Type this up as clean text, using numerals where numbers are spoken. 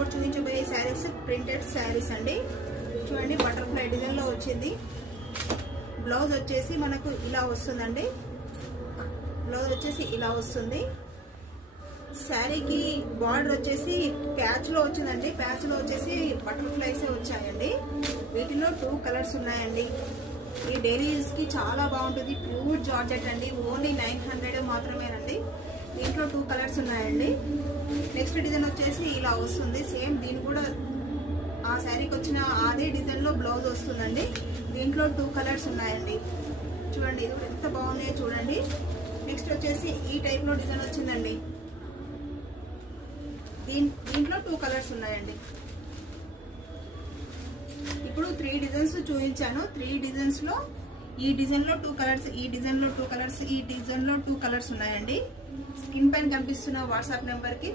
ఇప్పుడు చూపించబోయే శారీస్ ప్రింటెడ్ శారీస్ అండి. చూడండి బటర్ఫ్లై డిజైన్ లో వచ్చింది. బ్లౌజ్ వచ్చేసి మనకు ఇలా వస్తుందండి. బ్లౌజ్ వచ్చేసి ఇలా వస్తుంది. శారీకి బార్డర్ వచ్చేసి ప్యాచ్ లో వచ్చిందండి. ప్యాచ్ లో వచ్చేసి బటర్ఫ్లైస్ వచ్చాయండి. వీటిలో 2 కలర్స్ ఉన్నాయండి. ఈ డైలీ యూస్ కి చాలా బాగుంటుంది. ప్యూర్ జార్జెట్ అండి. ఓన్లీ 900 మాత్రమేనండి. దీంట్లో 2 కలర్స్ ఉన్నాయండి. నెక్స్ట్ డిజైన్ వచ్చేసి ఇలా వస్తుంది. సేమ్ దీని కూడా ఆ శారీకి వచ్చిన అదే డిజైన్ లో బ్లౌజ్ వస్తుందండి. దీంట్లో 2 కలర్స్ ఉన్నాయండి. చూడండి ఇది ఎంత బాగున్నాయో చూడండి. నెక్స్ట్ వచ్చేసి ఈ టైప్ లో డిజైన్ వచ్చిందండి. దీంట్లో 2 కలర్స్ ఉన్నాయండి. ఇప్పుడు 3 డిజైన్స్ చూపించాను. 3 డిజైన్స్ లో ఈ డిజైన్ లో 2 కలర్స్, ఈ డిజైన్ లో 2 కలర్స్, ఈ డిజైన్ లో 2 కలర్స్ ఉన్నాయండి. స్క్రీన్ పైన కనిపిస్తున్న వాట్సాప్ నెంబర్ కి